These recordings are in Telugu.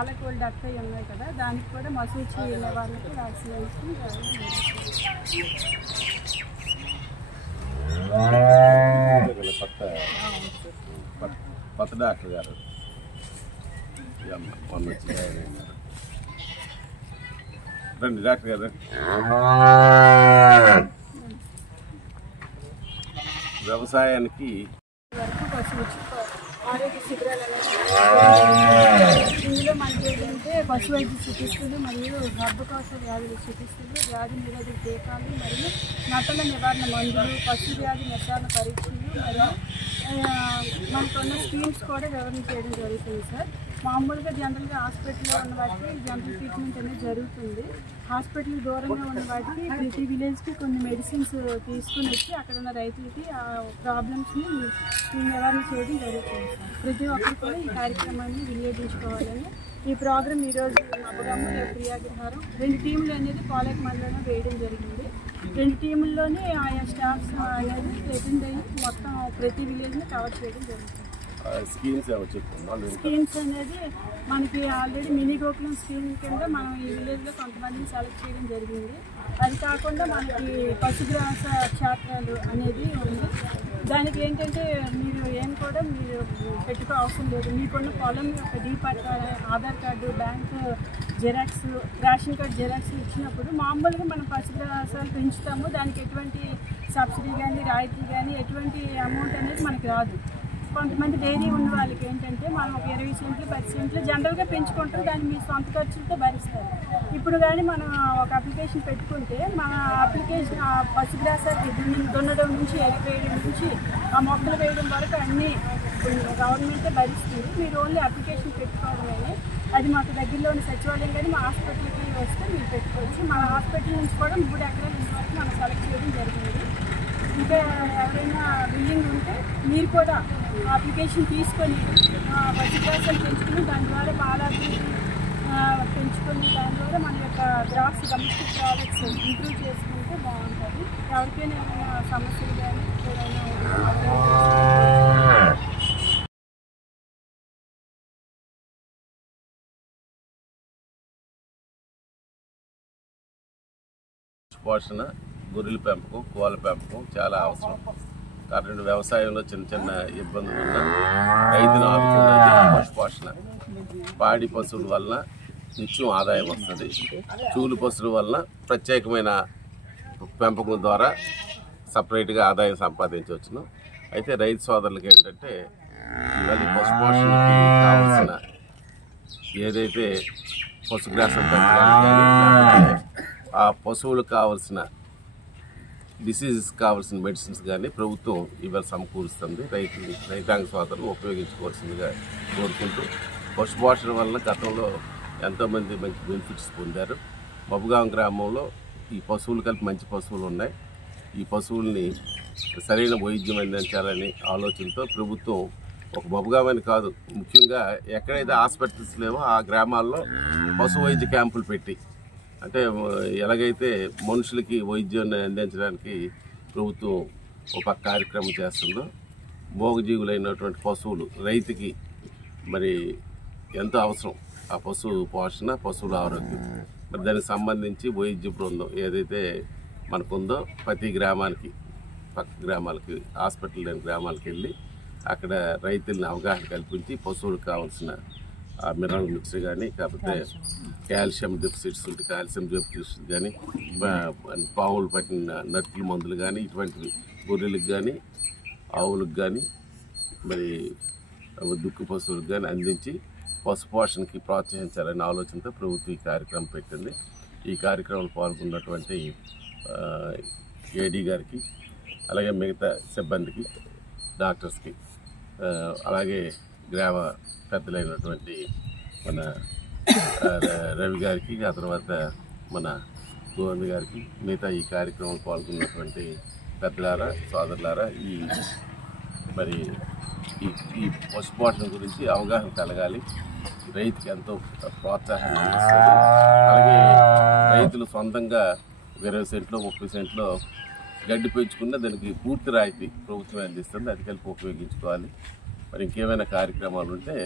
కాలకోల్డ్ అత్తయ్య ఉన్నాయి కదా, దానికి కూడా మసూచి నివారణకి వ్యాక్సిన్ వేసుకుని కొత్త డాక్టర్ గారు రండి డాక్టర్ గారు. వ్యవసాయానికి ఆరోగ్య శిబిరాలు ఇందులో మనకి ఏంటంటే పశు వైద్య చికిత్సలు మరియు గర్భకోశ వ్యాధుల చికిత్సలు, వ్యాధి నిరోధక టీకాలు మరియు నట్టల నివారణ మందులు, పశు వ్యాధి నిర్ధారణ పరీక్షలు మరియు మనకున్న స్కీమ్స్ కూడా వివరణ చేయడం జరుగుతుంది సార్. మామూలుగా జనరల్గా హాస్పిటల్లో ఉన్న వాటికి జనరల్ ట్రీట్మెంట్ అనేది జరుగుతుంది. హాస్పిటల్ దూరంగా ఉన్న వాటికి ప్రతి విలేజ్కి కొన్ని మెడిసిన్స్ తీసుకుని వచ్చి అక్కడ ఉన్న రైతులకి ఆ ప్రాబ్లమ్స్ని నివారణ చేయడం జరుగుతుంది సార్. ప్రతి ఒక్కరు కూడా ఈ కార్యక్రమాన్ని వినియోగించుకోవాలని ఈ ప్రోగ్రామ్ ఈరోజు మబ్బగాము ప్రియాగ్రహారం 2 టీంలు అనేది పాలేక మండలంలో వేయడం జరిగింది. 2 టీముల్లోనే ఆయా స్టాఫ్స్ అనేది అటెండ్ అయ్యి మొత్తం ప్రతి విలేజ్ని కవర్ చేయడం జరుగుతుంది. స్కీమ్స్ అనేది మనకి ఆల్రెడీ మినీ గోకులం స్కీమ్ కింద మనం ఈ విలేజ్లో కొంతమందిని సెలెక్ట్ చేయడం జరిగింది. అది కాకుండా మనకి పశుగ్రాస క్షేత్రాలు అనేది ఉంది. దానికి ఏంటంటే మీరు కూడా మీరు పెట్టుకో అవసరం లేదు. మీకున్న పొలం యొక్క డీపట్టా, Aadhaar card, bank xerox, ration card xerox ఇచ్చినప్పుడు మామూలుగా మనం పశుగ్రాసాలు పెంచుతాము. దానికి ఎటువంటి సబ్సిడీ కానీ రాయితీ కానీ ఎటువంటి అమౌంట్ అనేది మనకి రాదు. కొంతమంది డైరీ ఉన్న వాళ్ళకి ఏంటంటే మనం ఒక 20 సెంట్లు 10 సెంట్లు జనరల్గా పెంచుకుంటారు, దాన్ని మీ సొంత ఖర్చులతో భరిస్తారు. ఇప్పుడు కానీ మనం ఒక అప్లికేషన్ పెట్టుకుంటే మన అప్లికేషన్ ఆ పశుగ్రాసాలు దున్నడం నుంచి ఎరిపేయడం నుంచి ఆ మొక్కలు వేయడం వరకు అన్నీ గవర్నమెంటే భరిస్తుంది. మీరు ఓన్లీ అప్లికేషన్ పెట్టుకోవడమే. అది మాకు దగ్గరలో ఉన్న సచివాలయం కానీ మా హాస్పిటల్కి వస్తే మీరు పెట్టుకోవచ్చు. మన హాస్పిటల్ నుంచి కూడా 3 ఎకరాల వరకు మనం సెలెక్ట్ చేయడం జరిగింది. ఇంకా ఎవరైనా బిల్డింగ్ ఉంటే మీరు కూడా అప్లికేషన్ తీసుకొని పశుగ్రాసాలు పెంచుకుని దాని ద్వారా పాలాభివృద్ధి పెంచుకొని దాని ద్వారా మన యొక్క గ్రాస్ డొమెస్టిక్ ప్రోడక్ట్స్ ఇంప్రూవ్ చేసుకుంటే బాగుంటుంది. ఎవరికైనా ఏమైనా సమస్యలు కానీ ఏదైనా పోషణ, గొర్రెల పెంపకం, కోళ్ళ పెంపకం చాలా అవసరం. కాబట్టి వ్యవసాయంలో చిన్న చిన్న ఇబ్బందులు ఉన్న రైతును ఆదుకునేది పశుపోషణ. పాడి పశువుల వలన నిత్యం ఆదాయం వస్తుంది. చూలు పశువుల వలన ప్రత్యేకమైన పెంపకం ద్వారా సపరేట్గా ఆదాయం సంపాదించవచ్చును. అయితే రైతు సోదరులకి ఏంటంటే ఇవాళ పశుపోషణకి కావాల్సిన ఏదైతే పశుగ్రాసం పెంచడానికి ఆ పశువులకు కావాల్సిన డిసీజెస్ కావాల్సిన మెడిసిన్స్ కానీ ప్రభుత్వం ఇవాళ సమకూరుస్తుంది. రైతాంగ సోదరులు ఉపయోగించుకోవాల్సిందిగా కోరుకుంటూ, పశుపోషణ వలన గతంలో ఎంతోమంది మంచి బెనిఫిట్స్ పొందారు. మబ్బగాం గ్రామంలో ఈ పశువులు కలిపి మంచి పశువులు ఉన్నాయి. ఈ పశువుల్ని సరైన వైద్యం అందించాలని ఆలోచనతో ప్రభుత్వం ఒక మబ్బగామని కాదు, ముఖ్యంగా ఎక్కడైతే హాస్పిటల్స్ లేవో ఆ గ్రామాల్లో పశు వైద్య క్యాంపులు పెట్టి, అంటే ఎలాగైతే మనుషులకి వైద్యాన్ని అందించడానికి ప్రభుత్వం ఒక కార్యక్రమం చేస్తుందో, మోగజీవులైనటువంటి పశువులు రైతుకి మరి ఎంతో అవసరం. ఆ పశువు పోషణ, పశువుల ఆరోగ్యం, మరి దానికి సంబంధించి వైద్య బృందం ఏదైతే మనకుందో ప్రతి గ్రామానికి, పక్క గ్రామాలకి, హాస్పిటల్ లేని గ్రామాలకు వెళ్ళి అక్కడ రైతుల్ని అవగాహన కల్పించి పశువులకు కావాల్సిన మినరల్ మిక్సర్ కానీ, కాకపోతే కాల్షియం డెఫిసిట్స్ ఉంటే కాల్షియం డెఫిసిట్స్ కానీ, పావులు పట్టిన నట్లు మందులు కానీ, ఇటువంటివి గొర్రెలకు కానీ ఆవులకు కానీ మరి దుక్కు పశువులకు కానీ అందించి పశుపోషణకి ప్రోత్సహించాలనే ఆలోచనతో ప్రభుత్వం ఈ కార్యక్రమం పెట్టింది. ఈ కార్యక్రమంలో పాల్గొన్నటువంటి ఏడీ గారికి, అలాగే మిగతా సిబ్బందికి, డాక్టర్స్కి, అలాగే గ్రామ పెద్దలైనటువంటి మన రవి గారికి, ఆ తర్వాత మన గోవింద్ గారికి, మిగతా ఈ కార్యక్రమంలో పాల్గొన్నటువంటి పెద్దలారా, సోదరులారా, మరి ఈ పశుపోషణ గురించి అవగాహన కలగాలి. రైతుకి ఎంతో ప్రోత్సాహం అందిస్తుంది. అలాగే రైతులు సొంతంగా 20 సెంట్లో 30 సెంట్లో గడ్డి పెంచుకున్న దానికి పూర్తి రాయితీ ప్రభుత్వం అందిస్తుంది. అది కలిపి ఉపయోగించుకోవాలి. మరి ఇంకేమైనా కార్యక్రమాలు ఉంటే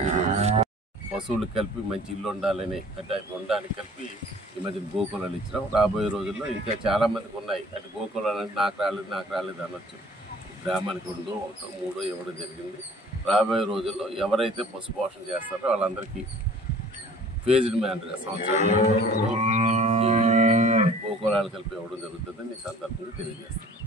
మీరు పశువులకు కలిపి మంచి ఇల్లు ఉండాలని అంటే ఉండడానికి కలిపి ఈ మధ్య గోకులాలు ఇచ్చినాం. రాబోయే రోజుల్లో ఇంకా చాలా మందికి ఉన్నాయి. అంటే గోకులాలు అంటే నాకు రాలేదు అనొచ్చు. గ్రామానికి 2, 1, 3 ఇవ్వడం జరిగింది. రాబోయే రోజుల్లో ఎవరైతే పశుపోషణ చేస్తారో వాళ్ళందరికీ ఫేజ్డ్ మ్యానర్గా సంవత్సరాలు ఈ గోకులాలు కలిపి ఇవ్వడం జరుగుతుందని ఈ సందర్భంగా తెలియజేస్తాను.